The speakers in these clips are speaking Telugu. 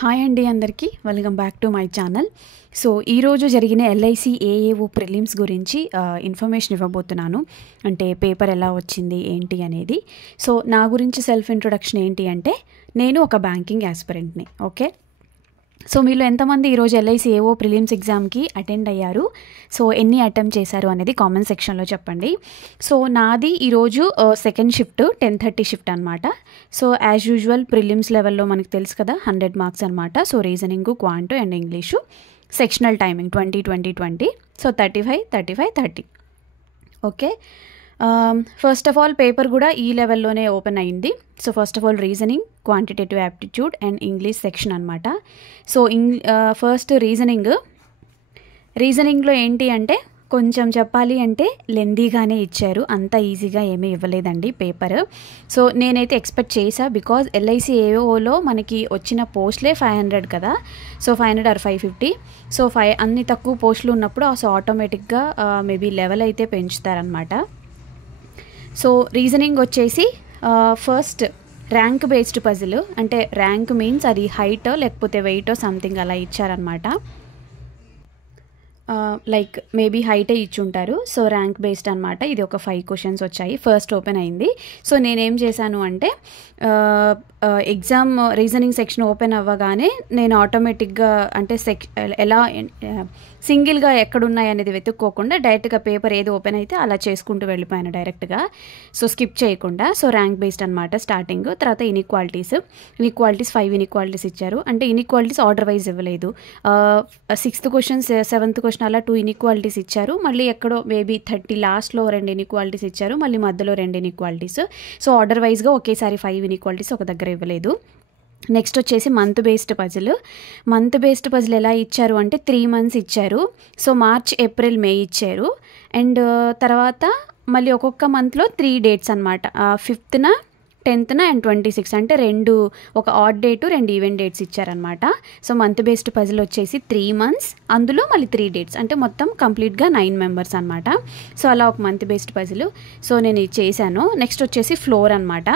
హాయ్ అండి అందరికీ welcome back to my channel. So ఈరోజు జరిగిన ఎల్ఐసి ఏఏఓ ప్రిలిమ్స్ గురించి ఇన్ఫర్మేషన్ ఇవ్వబోతున్నాను. అంటే పేపర్ ఎలా వచ్చింది ఏంటి అనేది. సో నా గురించి సెల్ఫ్ ఇంట్రొడక్షన్ ఏంటి అంటే, నేను ఒక బ్యాంకింగ్ యాస్పిరెంట్ని. ఓకే, సో మీలో ఎంతమంది ఈరోజు ఎల్ఐసి ఏఓ ప్రిలిమ్స్ ఎగ్జామ్కి అటెండ్ అయ్యారు, సో ఎన్ని అటెంప్ట్ చేశారు అనేది కామెంట్ సెక్షన్లో చెప్పండి. సో నాది ఈరోజు సెకండ్ షిఫ్ట్ 10:30 షిఫ్ట్ అనమాట. సో యాజ్ యూజువల్ ప్రిలిమ్స్ లెవెల్లో మనకు తెలుసు కదా 100 మార్క్స్ అనమాట. So reasoning, quant and English. Sectional timing 20-20-20. So 35-35-30. Okay, first of all paper కూడా ఈ లెవెల్లోనే ఓపెన్ అయింది. So first of all reasoning, quantitative aptitude and English section అనమాట. సో ఫస్ట్ రీజనింగ్లో ఏంటి అంటే, కొంచెం చెప్పాలి అంటే లెందీగానే ఇచ్చారు, అంత ఈజీగా ఏమీ ఇవ్వలేదండి పేపర్. సో నేనైతే ఎక్స్పెక్ట్ చేశా, బికాజ్ ఎల్ఐసి ఏఓలో మనకి వచ్చిన పోస్ట్లే 500 కదా. So 500 or 550. సో అన్ని తక్కువ పోస్టులు ఉన్నప్పుడు సో ఆటోమేటిక్గా మేబీ లెవెల్ అయితే పెంచుతారనమాట. సో రీజనింగ్ వచ్చేసి ఫస్ట్ ర్యాంక్ బేస్డ్ పజిల్, అంటే ర్యాంక్ మీన్స్ అది హైట్ లేకపోతే వెయిట్ సంథింగ్ అలా ఇచ్చారనమాట. లైక్ మేబీ హైటే ఇచ్చుంటారు. సో ర్యాంక్ బేస్డ్ అనమాట. ఇది ఒక 5 క్వశ్చన్స్ వచ్చాయి. ఫస్ట్ ఓపెన్ అయింది. సో నేనేం చేశాను అంటే, ఎగ్జామ్ రీజనింగ్ సెక్షన్ ఓపెన్ అవ్వగానే నేను ఆటోమేటిక్గా అంటే ఎలా సింగిల్గా ఎక్కడున్నాయి అనేది వెతుక్కోకుండా డైరెక్ట్గా పేపర్ ఏది ఓపెన్ అయితే అలా చేసుకుంటూ వెళ్ళిపోయాను డైరెక్ట్గా. సో స్కిప్ చేయకుండా. సో ర్యాంక్ బేస్డ్ అనమాట స్టార్టింగ్. తర్వాత ఇన్ఈక్వాలిటీస్ 5 ఇన్ఈక్వాలిటీస్ ఇచ్చారు. అంటే ఇన్ఈక్వాలిటీస్ ఆర్డర్ వైజ్ ఇవ్వలేదు. 6th క్వశ్చన్ 7th క్వశ్చన్ అలా 2 ఇన్ఈక్వాలిటీస్ ఇచ్చారు. మళ్ళీ ఎక్కడో మేబీ 30 లాస్ట్లో 2 ఇన్ఈక్వాలిటీస్ ఇచ్చారు. మళ్ళీ మధ్యలో 2 ఇన్ఈక్వాలిటీస్. సో ఆర్డర్ వైజ్గా ఒకేసారి 5 ఇన్ఈక్వాలిటీస్ ఒక దగ్గర ఇవ్వలేదు. నెక్స్ట్ వచ్చేసి మంత్ బేస్డ్ పజిల్ ఎలా ఇచ్చారు అంటే 3 months ఇచ్చారు. సో మార్చ్, ఏప్రిల్, మే ఇచ్చారు. అండ్ తర్వాత మళ్ళీ ఒక్కొక్క మంత్లో 3 dates అనమాట. 5th, 10th and 26. అంటే ఒక ఆడ్ డేటు 2 ఈవెంట్ డేట్స్ ఇచ్చారనమాట. సో మంత్ బేస్డ్ పజిల్ వచ్చేసి 3 months, అందులో మళ్ళీ 3 dates, అంటే మొత్తం కంప్లీట్గా 9 members అనమాట. సో అలా ఒక మంత్ బేస్డ్ పజిల్. సో నేను ఇది చేశాను. నెక్స్ట్ వచ్చేసి ఫ్లోర్ అనమాట.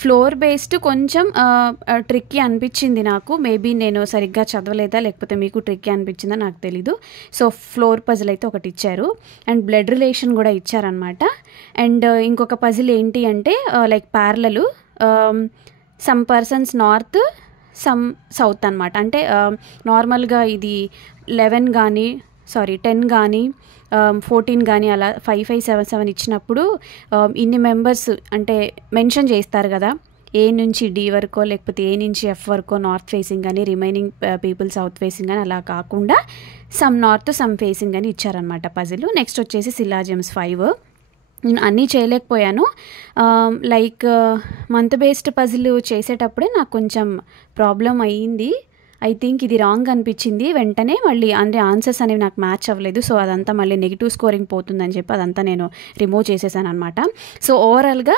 ఫ్లోర్ బేస్డ్ కొంచెం ట్రిక్కీ అనిపించింది నాకు. మేబీ నేను సరిగ్గా చదవలేదా లేకపోతే మీకు ట్రిక్కీ అనిపించిందా నాకు తెలీదు. సో ఫ్లోర్ పజిల్ అయితే ఒకటి ఇచ్చారు. అండ్ బ్లడ్ రిలేషన్ కూడా ఇచ్చారనమాట. అండ్ ఇంకొక పజిల్ ఏంటి అంటే like parallel, some persons north, some south అనమాట. అంటే నార్మల్గా ఇది 11 కానీ 10 కానీ 14 కానీ అలా 5-5-7-7 ఇచ్చినప్పుడు ఇన్ని మెంబర్స్ అంటే మెన్షన్ చేస్తారు కదా, ఏ నుంచి డి వరకో లేకపోతే ఏ నుంచి ఎఫ్ వరకో నార్త్ ఫేసింగ్ అని, రిమైనింగ్ పీపుల్ సౌత్ ఫేసింగ్ అని, అలా కాకుండా సమ్ నార్త్ సమ్ ఫేసింగ్ అని ఇచ్చారనమాట పజిల్. నెక్స్ట్ వచ్చేసి సిలాజిమ్స్ 5. నేను అన్నీ చేయలేకపోయాను. లైక్ మంత్ బేస్డ్ పజిల్ చేసేటప్పుడే నాకు కొంచెం ప్రాబ్లం అయ్యింది. ఐ థింక్ ఇది రాంగ్ అనిపించింది. వెంటనే మళ్ళీ అంటే ఆన్సర్స్ అనేవి నాకు మ్యాచ్ అవ్వలేదు. సో అదంతా మళ్ళీ నెగిటివ్ స్కోరింగ్ పోతుందని చెప్పి అదంతా నేను రిమూవ్ చేసేసాను అనమాట. సో ఓవరాల్గా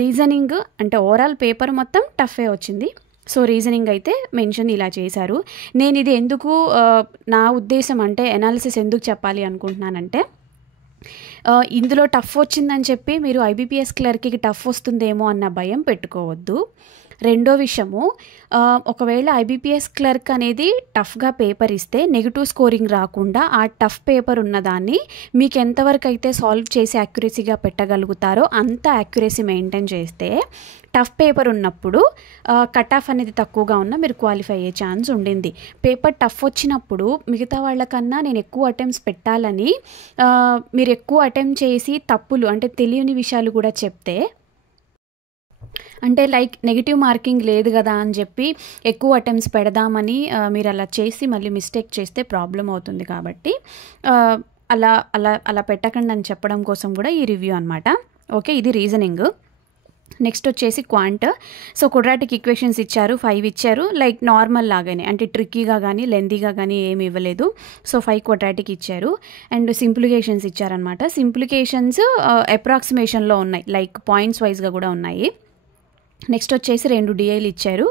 రీజనింగ్ అంటే ఓవరాల్ పేపర్ మొత్తం టఫే వచ్చింది. సో రీజనింగ్ అయితే మెన్షన్ ఇలా చేశారు. నేను ఇది ఎందుకు నా ఉద్దేశం అంటే ఎనాలిసిస్ ఎందుకు చెప్పాలి అనుకుంటున్నానంటే, ఇందులో టఫ్ వచ్చిందని చెప్పి మీరు ఐబీపీఎస్ క్లర్క్కి టఫ్ వస్తుందేమో అన్న భయం పెట్టుకోవద్దు. రెండో విషయము, ఒకవేళ ఐబీపీఎస్ క్లర్క్ అనేది టఫ్గా పేపర్ ఇస్తే నెగిటివ్ స్కోరింగ్ రాకుండా ఆ టఫ్ పేపర్ ఉన్నదాన్ని మీకు ఎంతవరకు అయితే సాల్వ్ చేసి యాక్యురసీగా పెట్టగలుగుతారో అంత యాక్యురసీ మెయింటైన్ చేస్తే టఫ్ పేపర్ ఉన్నప్పుడు కట్ ఆఫ్ అనేది తక్కువగా ఉన్నా మీరు క్వాలిఫై అయ్యే ఛాన్స్ ఉండింది. పేపర్ టఫ్ వచ్చినప్పుడు మిగతా వాళ్ళకన్నా నేను ఎక్కువ అటెంప్ట్స్ పెట్టాలని మీరు ఎక్కువ అటెంప్ట్ చేసి తప్పులు అంటే తెలియని విషయాలు కూడా చెప్తే, అంటే లైక్ నెగిటివ్ మార్కింగ్ లేదు కదా అని చెప్పి ఎక్కువ అటెంప్ట్స్ పెడదామని మీరు అలా చేసి మళ్ళీ మిస్టేక్ చేస్తే ప్రాబ్లం అవుతుంది. కాబట్టి అలా అలా అలా పెట్టకండి అని చెప్పడం కోసం కూడా ఈ రివ్యూ అనమాట. ఓకే, ఇది రీజనింగ్. నెక్స్ట్ వచ్చేసి క్వాంట్. సో క్వాడ్రాటిక్ ఈక్వేషన్స్ ఇచ్చారు, 5 ఇచ్చారు. లైక్ నార్మల్ లాగానే, అంటే ట్రిక్కీగా కానీ లెందీగా కానీ ఏమి ఇవ్వలేదు. సో 5 క్వాడ్రాటిక్ ఇచ్చారు. అండ్ సింప్లికేషన్స్ ఇచ్చారనమాట. సింప్లికేషన్స్ అప్రాక్సిమేషన్లో ఉన్నాయి, లైక్ పాయింట్స్ వైజ్గా కూడా ఉన్నాయి. నెక్స్ట్ వచ్చేసి 2 డిఐలు ఇచ్చారు,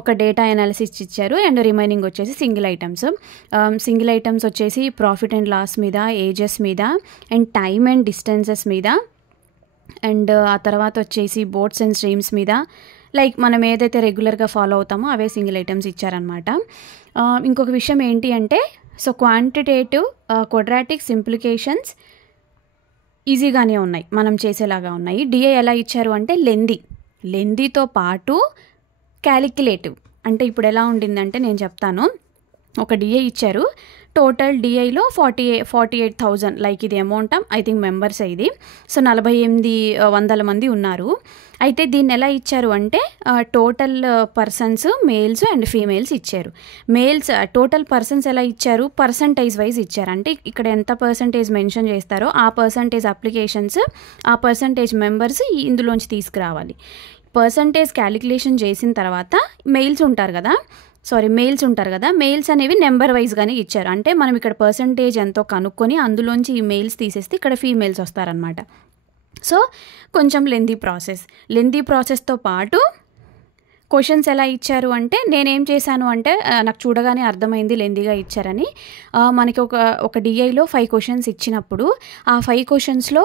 ఒక డేటా అనాలిసిస్ ఇచ్చారు. అండ్ రిమైనింగ్ వచ్చేసి సింగిల్ ఐటమ్స్ వచ్చేసి ప్రాఫిట్ అండ్ లాస్ మీద, ఏజెస్ మీద, అండ్ టైమ్ అండ్ డిస్టెన్సెస్ మీద, అండ్ ఆ తర్వాత వచ్చేసి బోట్స్ అండ్ స్ట్రీమ్స్ మీద, లైక్ మనం ఏదైతే రెగ్యులర్గా ఫాలో అవుతామో అవే సింగిల్ ఐటమ్స్ ఇచ్చారనమాట. ఇంకొక విషయం ఏంటి అంటే, సో క్వాంటిటేటివ్, క్వాడ్రాటిక్, సింప్లికేషన్స్ ఈజీగానే ఉన్నాయి, మనం చేసేలాగా ఉన్నాయి. డిఐ ఎలా ఇచ్చారు అంటే లెందీతో పాటు క్యాలిక్యులేటివ్. అంటే ఇప్పుడు ఎలా ఉండిందంటే నేను చెప్తాను. ఒక డిఐ ఇచ్చారు, టోటల్ డిఐలో 48,000 లైక్ ఇది అమౌంట్, ఐ థింక్ మెంబర్స్ ఇది. సో 4800 మంది ఉన్నారు. అయితే దీన్ని ఎలా ఇచ్చారు అంటే total persons males and females ఇచ్చారు. మేల్స్ టోటల్ పర్సన్స్ ఎలా ఇచ్చారు, పర్సంటేజ్ వైజ్ ఇచ్చారు. అంటే ఇక్కడ ఎంత పర్సంటేజ్ మెన్షన్ చేస్తారో ఆ పర్సంటేజ్ అప్లికేషన్స్, ఆ పర్సంటేజ్ మెంబర్స్ ఇందులోంచి తీసుకురావాలి. పర్సంటేజ్ క్యాలిక్యులేషన్ చేసిన తర్వాత మెయిల్స్ ఉంటారు కదా, మెయిల్స్ అనేవి నెంబర్ వైజ్గానే ఇచ్చారు. అంటే మనం ఇక్కడ పర్సంటేజ్ ఎంతో కనుక్కొని అందులోంచి ఈ మెయిల్స్ తీసేస్తే ఇక్కడ ఫీమేల్స్ వస్తారనమాట. సో కొంచెం లెందీ ప్రాసెస్తో పాటు క్వశ్చన్స్ ఎలా ఇచ్చారు అంటే, నేనేం చేశాను అంటే నాకు చూడగానే అర్థమైంది లెందీగా ఇచ్చారని. మనకి ఒక డిఐలో 5 క్వశ్చన్స్ ఇచ్చినప్పుడు ఆ 5 క్వశ్చన్స్లో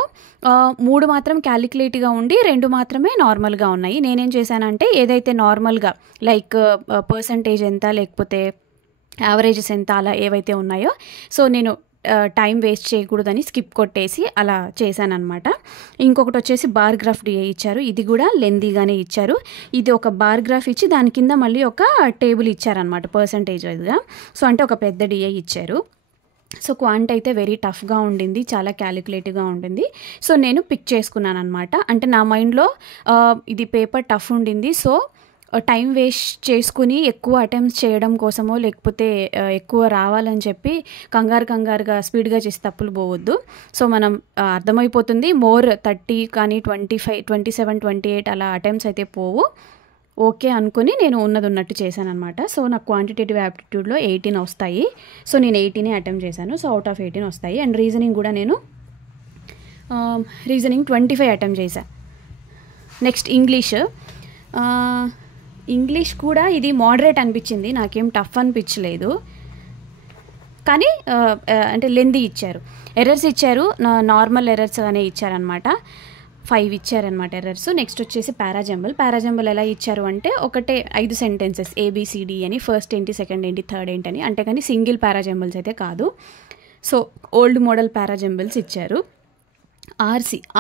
3 మాత్రం క్యాలిక్యులేట్గా ఉండి 2 మాత్రమే నార్మల్గా ఉన్నాయి. నేనేం చేశానంటే ఏదైతే నార్మల్గా లైక్ పర్సంటేజ్ ఎంత లేకపోతే యావరేజెస్ ఎంత అలా ఏవైతే ఉన్నాయో, సో నేను టైం వేస్ట్ చేయకూడదని స్కిప్ కొట్టేసి అలా చేశానమాట. ఇంకొకటి వచ్చేసి బార్ గ్రాఫ్ డిఐ ఇచ్చారు. ఇది కూడా లెందీగానే ఇచ్చారు. ఇది ఒక బార్ గ్రాఫ్ ఇచ్చి దాని కింద మళ్ళీ ఒక టేబుల్ ఇచ్చారనమాట పర్సంటేజ్ వైజ్గా. సో అంటే ఒక పెద్ద డిఐ ఇచ్చారు. సో క్వాంట్ అయితే వెరీ టఫ్గా ఉండింది, చాలా క్యాలిక్యులేటివ్గా ఉండింది. సో నేను పిక్ చేసుకున్నాను అనమాట. అంటే నా మైండ్లో ఇది పేపర్ టఫ్ ఉండింది, సో టైం వేస్ట్ చేసుకుని ఎక్కువ అటెంప్ట్స్ చేయడం కోసమో లేకపోతే ఎక్కువ రావాలని చెప్పి కంగారుగా స్పీడ్గా చేసి తప్పులు పోవద్దు. సో మనం అర్థమైపోతుంది మోర్ 30 కానీ 25, 27, 28 అలా అటెంప్ట్స్ అయితే పోవు. ఓకే అనుకుని నేను ఉన్నట్టు చేశాను అనమాట. సో నాకు క్వాంటిటేటివ్ యాప్టిట్యూడ్లో 18 వస్తాయి. సో నేను 18 అటెంప్ట్ చేశాను. సో అవుట్ ఆఫ్ 18 వస్తాయి. అండ్ రీజనింగ్ కూడా నేను 25 అటెంప్ట్ చేశాను. నెక్స్ట్ ఇంగ్లీష్ కూడా ఇది మోడరేట్ అనిపించింది, నాకేం టఫ్ అనిపించలేదు. కానీ అంటే లెందీ ఇచ్చారు. ఎర్రర్స్ ఇచ్చారు, నార్మల్ ఎర్రర్స్ అనే ఇచ్చారనమాట. 5 ఇచ్చారనమాట ఎర్రర్స్. నెక్స్ట్ వచ్చేసి పారాజంబల్ ఎలా ఇచ్చారు అంటే ఒకటే 5 సెంటెన్సెస్ ABCD అని, ఫస్ట్ ఏంటి, సెకండ్ ఏంటి, థర్డ్ ఏంటి అని. అంటే కానీ సింగిల్ పారాజంబల్స్ అయితే కాదు. సో ఓల్డ్ మోడల్ పారాజంబల్స్ ఇచ్చారు.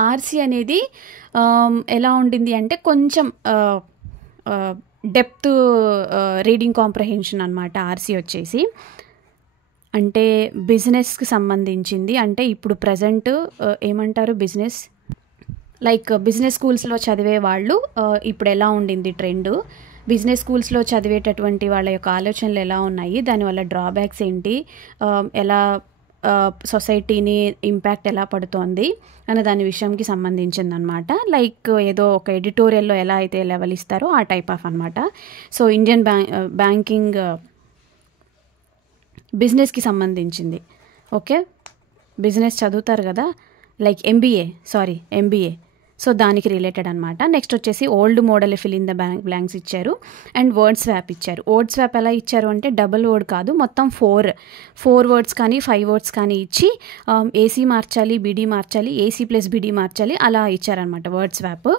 ఆర్సీ అనేది ఎలా ఉండింది అంటే కొంచెం డెప్త్ రీడింగ్ కాంప్రహెన్షన్ అనమాట. ఆర్సీ వచ్చేసి అంటే బిజినెస్కి సంబంధించింది. అంటే ఇప్పుడు ప్రజెంట్ ఏమంటారు, బిజినెస్ స్కూల్స్లో చదివే వాళ్ళు ఇప్పుడు ఎలా ఉండింది ట్రెండ్, బిజినెస్ స్కూల్స్లో చదివేటటువంటి వాళ్ళ యొక్క ఆలోచనలు ఎలా ఉన్నాయి, దానివల్ల డ్రాబ్యాక్స్ ఏంటి, ఎలా సొసైటీని ఇంపాక్ట్ ఎలా పడుతోంది అనే దాని విషయంకి సంబంధించింది అనమాట. లైక్ ఏదో ఒక ఎడిటోరియల్లో ఎలా అయితే లెవెల్ ఇస్తారో ఆ టైప్ ఆఫ్ అనమాట. సో ఇండియన్ బ్యాంకింగ్ బిజినెస్కి సంబంధించింది. ఓకే, బిజినెస్ చదువుతారు కదా, లైక్ ఎంబీఏ. సో దానికి రిలేటెడ్ అనమాట. నెక్స్ట్ వచ్చేసి old model fill in the blanks ఇచ్చారు. అండ్ వర్డ్ స్వాప్ ఇచ్చారు. వర్డ్ స్వాప్ ఎలా ఇచ్చారు అంటే డబుల్ వర్డ్ కాదు, మొత్తం 4 వర్డ్స్ కానీ 5 వర్డ్స్ కానీ ఇచ్చి ఏసీ మార్చాలి, బీడీ మార్చాలి, ఏసీ ప్లస్ బీడీ మార్చాలి, అలా ఇచ్చారనమాట వర్డ్ స్వాప్.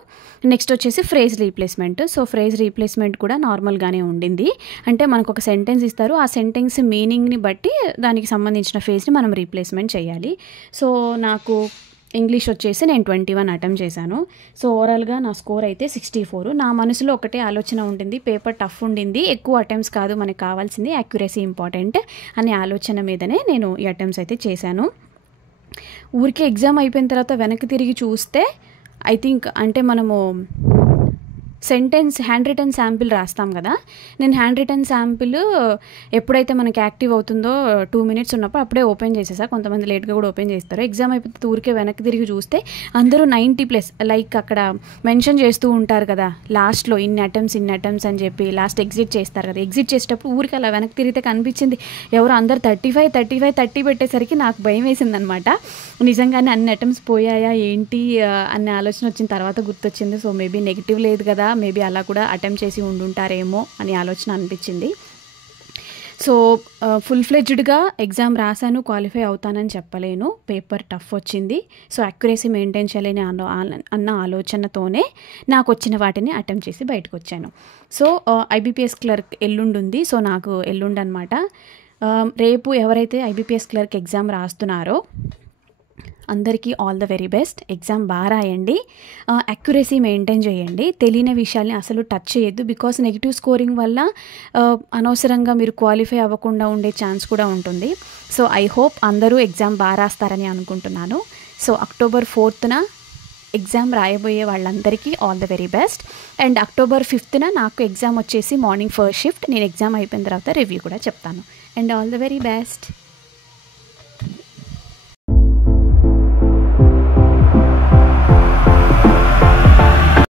నెక్స్ట్ వచ్చేసి phrase replacement. So phrase replacement కూడా నార్మల్గానే ఉండింది. అంటే మనకు ఒక సెంటెన్స్ ఇస్తారు, ఆ సెంటెన్స్ మీనింగ్ని బట్టి దానికి సంబంధించిన ఫేజ్ని మనం రీప్లేస్మెంట్ చేయాలి. సో నాకు ఇంగ్లీష్ వచ్చేసి నేను 21 అటెంప్ట్ చేశాను. సో ఓవరాల్గా నా స్కోర్ అయితే 64. నా మనసులో ఒకటే ఆలోచన ఉండింది, పేపర్ టఫ్ ఉండింది, ఎక్కువ అటెంప్ట్స్ కాదు మనకు కావాల్సింది, యాక్యురసీ ఇంపార్టెంట్ అనే ఆలోచన మీదనే నేను ఈ అటెంప్ట్స్ అయితే చేశాను. ఊరికే ఎగ్జామ్ అయిపోయిన తర్వాత వెనక్కి తిరిగి చూస్తే ఐ థింక్ అంటే మనము హ్యాండ్ రిటన్ శాంపిల్ రాస్తాం కదా, నేను హ్యాండ్ రిటన్ శాంపిల్ ఎప్పుడైతే మనకి యాక్టివ్ అవుతుందో 2 minutes ఉన్నప్పుడు అప్పుడే ఓపెన్ చేసేసా. కొంతమంది లేట్గా కూడా ఓపెన్ చేస్తారు. ఎగ్జామ్ అయిపోతే ఊరికే వెనక్కి తిరిగి చూస్తే అందరూ 90+, లైక్ అక్కడ మెన్షన్ చేస్తూ ఉంటారు కదా లాస్ట్లో ఇన్ని అటెంప్ట్స్ అని చెప్పి లాస్ట్ ఎగ్జిట్ చేస్తారు కదా. ఎగ్జిట్ చేసేటప్పుడు ఊరికి అలా వెనక్కి తిరిగితే కనిపించింది ఎవరు అందరు 30 పెట్టేసరికి నాకు భయం వేసింది అనమాట. నిజంగానే అన్ని అటెంప్ట్స్ పోయాయా ఏంటి అనే ఆలోచన వచ్చిన తర్వాత గుర్తొచ్చింది. సో మేబీ నెగిటివ్ లేదు కదా, మేబీ అలా కూడా అటెంప్ట్ చేసి ఉండుంటారేమో అని ఆలోచన అనిపించింది. సో ఫుల్ ఫ్లెడ్జ్డ్గా ఎగ్జామ్ రాశాను, క్వాలిఫై అవుతానని చెప్పలేను. పేపర్ టఫ్ వచ్చింది. సో అక్యురసీ మెయింటైన్ చేయాలని అన్న ఆలోచనతోనే నాకు వచ్చిన వాటిని అటెంప్ట్ చేసి బయటకు వచ్చాను. సో ఐబీపీఎస్ క్లర్క్ ఎల్లుండి ఉంది. సో నాకు ఎల్లుండి అనమాట. రేపు ఎవరైతే ఐబీపీఎస్ క్లర్క్ ఎగ్జామ్ రాస్తున్నారో అందరికీ all the very best. Exam బాగా రాయండి, అక్యురసీ మెయింటైన్ చేయండి, తెలియని విషయాల్ని అసలు టచ్ చేయొద్దు. బికాస్ నెగిటివ్ స్కోరింగ్ వల్ల అనవసరంగా మీరు క్వాలిఫై అవ్వకుండా ఉండే ఛాన్స్ కూడా ఉంటుంది. సో ఐ హోప్ అందరూ ఎగ్జామ్ బాగా రాస్తారని అనుకుంటున్నాను. సో October 4th ఎగ్జామ్ రాయబోయే వాళ్ళందరికీ all the very best. And October 5th నాకు ఎగ్జామ్ వచ్చేసి మార్నింగ్ ఫస్ట్ షిఫ్ట్. నేను ఎగ్జామ్ అయిపోయిన తర్వాత రివ్యూ కూడా చెప్తాను. And all the very best.